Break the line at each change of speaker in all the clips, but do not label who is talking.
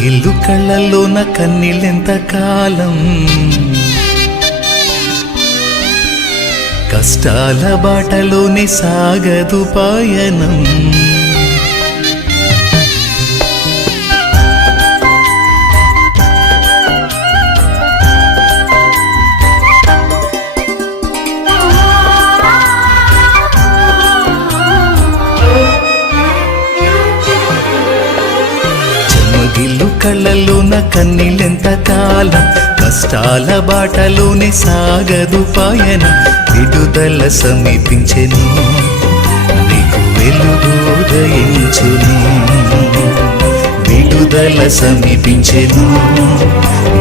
చెమ్మగిల్లు కళ్ళల్లోన కన్నీళ్ళెంత కాలం? కష్టాల బాటలోనే సాగదు పాయనం. చెమ్మగిల్లు కళ్ళలోన కన్నీళ్ళెంత కాలం కష్టాల బాటలోనే సాగదు పాయన విడుదల సమీపించెను. నీకు వెలుగు ఉదయించును. విడుదల సమీపించెను.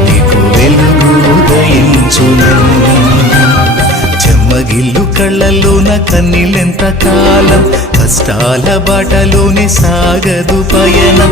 నీకు వెలుగు ఉదయించును. చెమ్మగిల్లు కళ్ళలోన కన్నీళ్ళెంత కాలం కష్టాల బాటలోనే సాగదు పయనం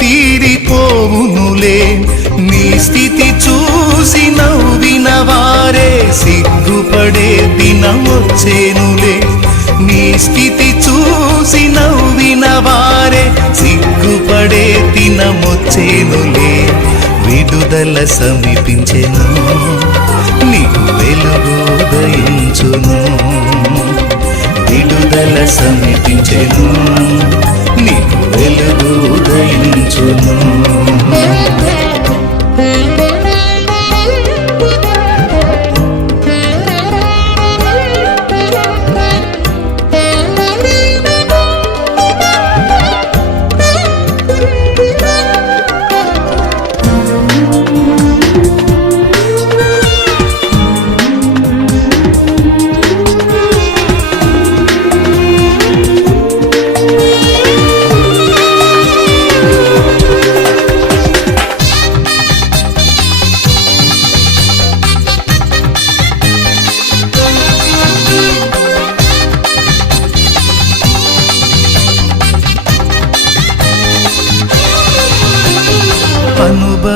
తీరిపోవునులే. నీ స్థితి చూసి నవ్విన వారే సిగ్గుపడే దినమొచ్చేనులే. నీ స్థితి చూసి నవ్విన వారే సిగ్గుపడే దినమొచ్చేనులే. విడుదల సమీపించెను నీకు వెలుగు ఉదయించును. విడుదల సమీపించెను నీకు వెలుగు ఉదయించును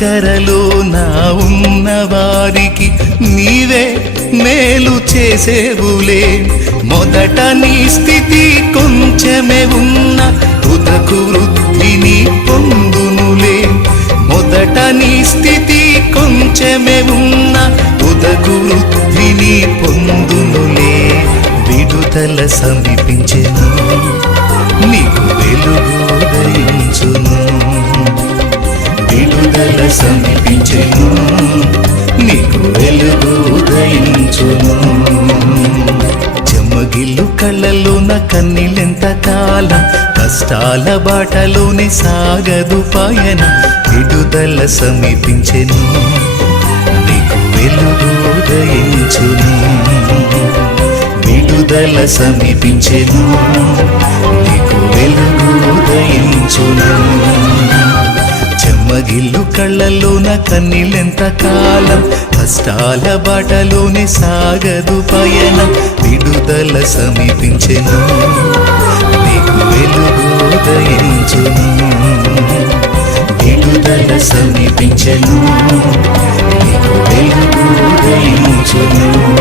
కరలో నా ఉన్న వారికి నీవే మేలు చేసేవులే. మొదట నీ స్థితి కొంచెమే ఉన్న తుదకు వృద్ధిని పొందునులే. మొదట నీ స్థితి కొంచెమే ఉన్న తుదకు వృద్ధిని పొందునులే. విడుదల సమీపించెను నీకు వెలుగు ఉదయించును విడుదల సమీపించెను నీకు వెలుగు ఉదయించును. చెమ్మగిల్లు కళ్ళలోన కన్నీళ్ళెంత కాలం కష్టాల బాటలోనే సాగదు పాయన విడుదల సమీపించెను. నీకు వెలుగు ఉదయించును విడుదల సమీపించెను. నీకు వెలుగు ఉదయించును. చెమ్మగిల్లు కళ్ళల్లోన కన్నీళ్ళెంత కాలం? కష్టాల బాటలోనే సాగదు పయనం. విడుదల సమీపించెను. నీకు వెలుగు ఉదయించును. విడుదల సమీపించెను. నీకు వెలుగు ఉదయించును.